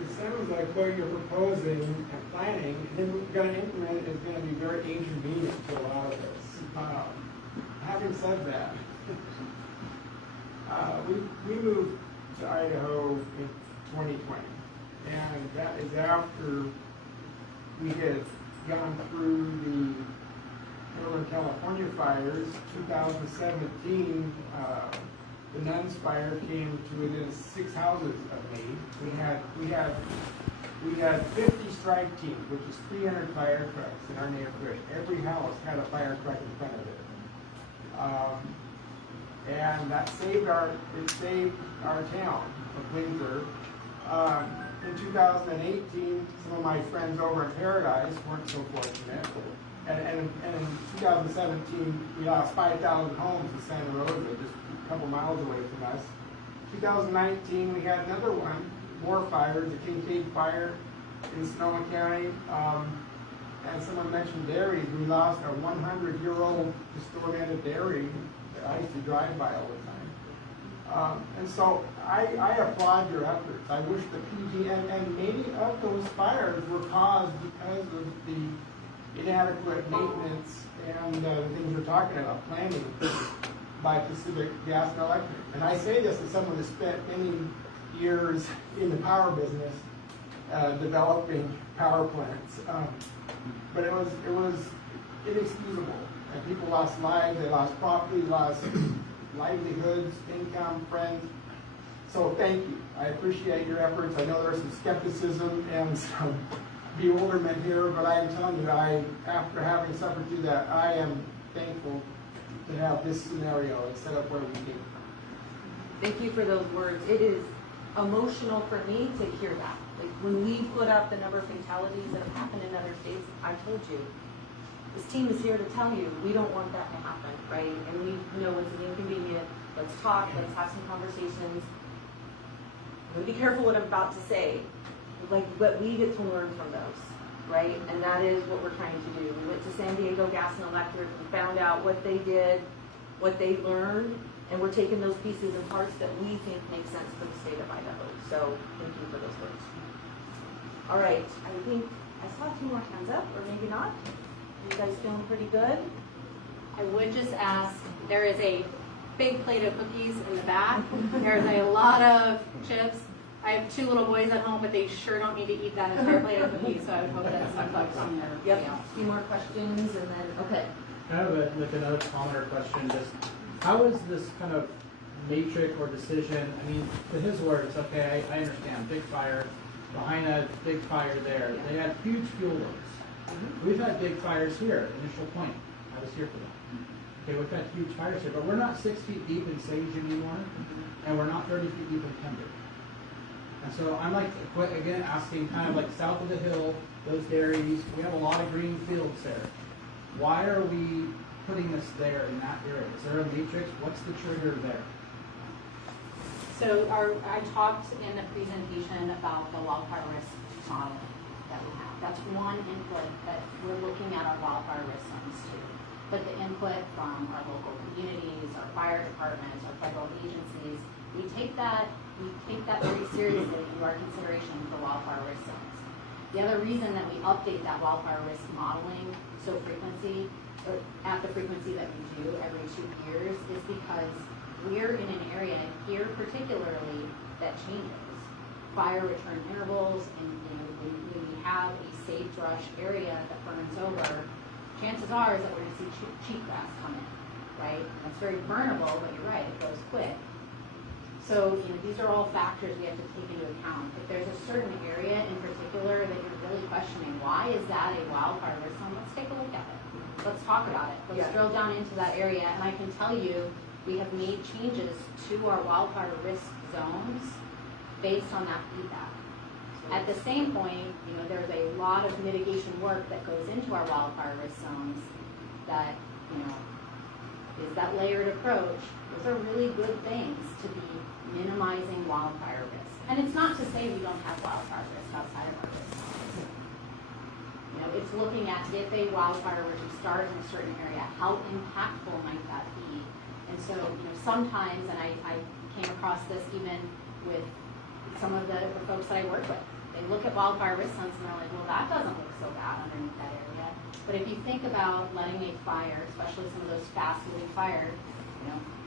It sounds like what you're proposing and planning, and then we're going to implement is going to be very inconvenient to a lot of us. Having said that, we moved to Idaho in 2020, and that is after we had gone through the Northern California fires. 2017, the Nuns fire came to within 6 houses of me. We had 50 strike teams, which is 300 fire trucks in our neighborhood. Every house had a fire truck in front of it. And that saved our town of Windsor. In 2018, some of my friends over in Paradise weren't so fortunate. And in 2017, we lost 5,000 homes in Santa Rosa, just a couple miles away from us. 2019, we had another one, more fires, the Kincaid fire in Sonoma County. And someone mentioned dairies. We lost a 100-year-old disoriented dairy that I used to drive by all the time. And so I applaud your efforts. I wish the PG, and many of those fires were caused because of the inadequate maintenance and the things we're talking about, planning by Pacific Gas and Electric. And I say this as someone who spent many years in the power business developing power plants. But it was inexcusable. And people lost lives, they lost property, lost livelihoods, income, friends. So thank you. I appreciate your efforts. I know there's some skepticism and some bewilderment here, but I am telling you, after having suffered through that, I am thankful to have this scenario instead of where we came from. Thank you for those words. It is emotional for me to hear that. Like when we put up the number of fatalities that have happened in other states, I told you, this team is here to tell you we don't want that to happen, right? And we know it's an inconvenient. Let's talk. Let's have some conversations. I'm going to be careful what I'm about to say. But we get to learn from those, right? And that is what we're trying to do. We went to San Diego Gas and Electric and found out what they did, what they learned, and we're taking those pieces and parts that we think make sense for the state of Idaho. So thank you for those words. All right, I think I saw 2 more hands up, or maybe not. You guys feeling pretty good? I would just ask, there is a big plate of cookies in the back. There's a lot of chips. I have 2 little boys at home, but they sure don't need to eat that entire plate of cookies, so I would hope that some folks on there. Yep, a few more questions, and then, okay. I have another comment or question. Just how is this kind of matrix or decision? I mean, to his words, okay, I understand. Big fire, behind a big fire there. They had huge fuel loads. We've had big fires here, Initial Point. I was here for that. Okay, we've had huge fires here, but we're not 6 feet deep in sage anymore, and we're not 30 feet deep in timber. And so I'm like, again, asking kind of like south of the hill, those dairies, we have a lot of green fields there. Why are we putting this there in that area? Is there a matrix? What's the trigger there? So I talked in the presentation about the wildfire risk model. that we have. That's one input that we're looking at our wildfire risk zones to. But the input from our local communities, our fire departments, our federal agencies, we take that very seriously into our consideration for wildfire risk zones. The other reason that we update that wildfire risk modeling or at the frequency that we do every 2 years is because we're in an area here particularly that changes. Fire return intervals, and when we have a sagebrush area that burns over, chances are is that we're going to see cheatgrass come in, right? That's very burnable, but you're right, it goes quick. So these are all factors we have to take into account. If there's a certain area in particular that you're really questioning, why is that a wildfire risk zone? Let's take a look at it. Let's talk about it. Let's drill down into that area. And I can tell you, we have made changes to our wildfire risk zones based on that feedback. At the same point, there's a lot of mitigation work that goes into our wildfire risk zones that, is that layered approach. Those are really good things to be minimizing wildfire risk. And it's not to say we don't have wildfire risk outside of our risk zones. It's looking at if a wildfire were to start in a certain area, how impactful might that be? And so, sometimes, and I came across this even with some of the folks that I work with, they look at wildfire risk zones and they're like, well, that doesn't look so bad underneath that area. But if you think about letting a fire, especially some of those fast-moving fires,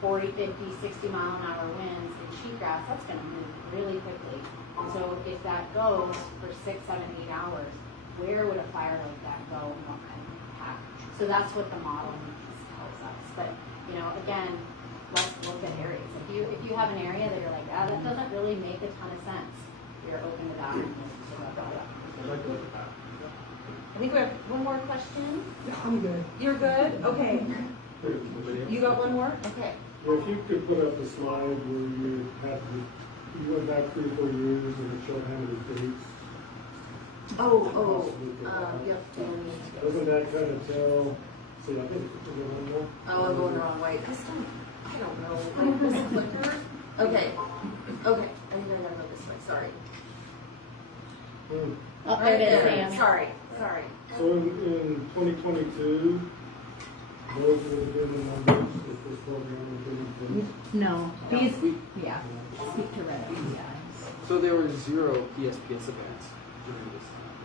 40, 50, 60 mile an hour winds in cheatgrass, that's going to move really quickly. And so if that goes for 6, 7, 8 hours, where would a fire like that go and what kind of impact? So that's what the modeling tells us. But again, let's look at areas. If you have an area that you're like, that doesn't really make a ton of sense, you're open to that. I think we have one more question. Yeah, I'm good. You're good? Okay. You got one more? Okay. If you could put up a slide where you went back 3 or 4 years and it showed how many dates. Yep. Doesn't that kind of tell? See, I think it's one more. Oh, I'm going the wrong way. I don't know. Like this flicker. Okay. I think I gotta go this way. Sorry. Oh, there it is, Sam. Sorry. So in 2022, those would have been the numbers if this program had been in place. No. These, yeah. Speak to Red. Yeah. So there were 0 PSPS events during this time.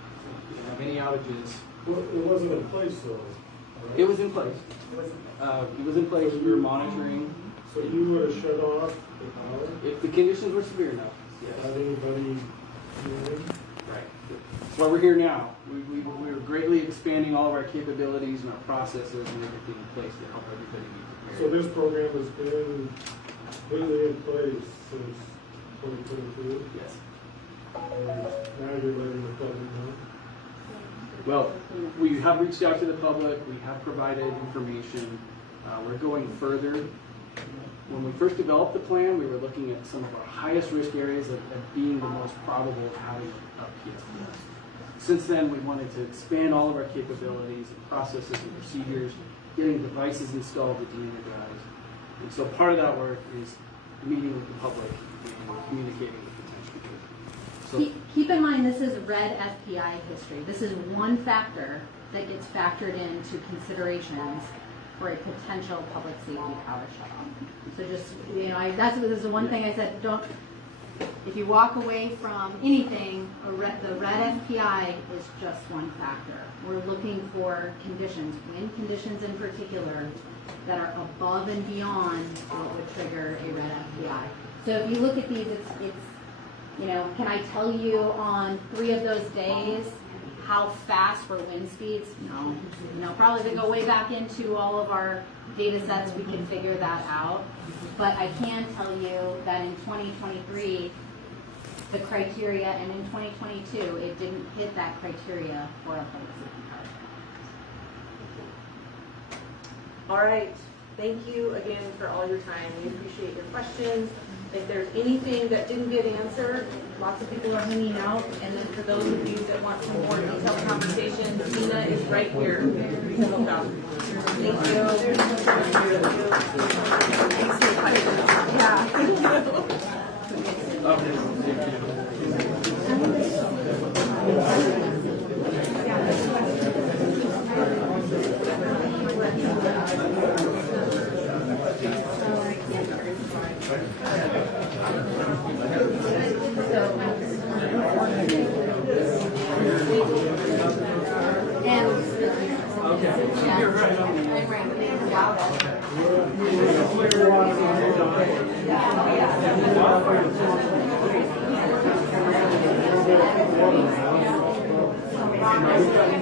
We didn't have any outages. Well, it wasn't in place though. Right? It was in place. It was in place. We were monitoring. So you would have shut off the power If the conditions were severe enough, yes. without anybody knowing? Right. That's why we're here now. We're greatly expanding all of our capabilities and our processes and everything in place to help everybody be prepared. So this program has been completely in place since 2022? Yes. And now you're letting the public know? Well, we have reached out to the public. We have provided information. We're going further. When we first developed the plan, we were looking at some of our highest risk areas of being the most probable of having a PSPS. Since then, we wanted to expand all of our capabilities and processes and procedures, getting devices installed to de-energize. And so part of that work is meeting with the public and communicating with potential people. So Keep in mind, this is red FPI history. This is one factor that gets factored into considerations for a potential public safety power shutoff. So just, this is the one thing I said, if you walk away from anything, the red FPI is just one factor. We're looking for conditions, wind conditions in particular, that are above and beyond what would trigger a red FPI. So if you look at these, it's can I tell you on 3 of those days how fast were wind speeds? No, probably they go way back into all of our data sets, we can figure that out. But I can tell you that in 2023, the criteria, and in 2022, it didn't hit that criteria for a public safety power shutoff. All right. Thank you again for all your time. We appreciate your questions. If there's anything that didn't get answered, lots of people are hanging out. And then for those of you that want some more detailed conversation, Tina is right here. Please look out. Thank you. Thanks for your question. Yeah. And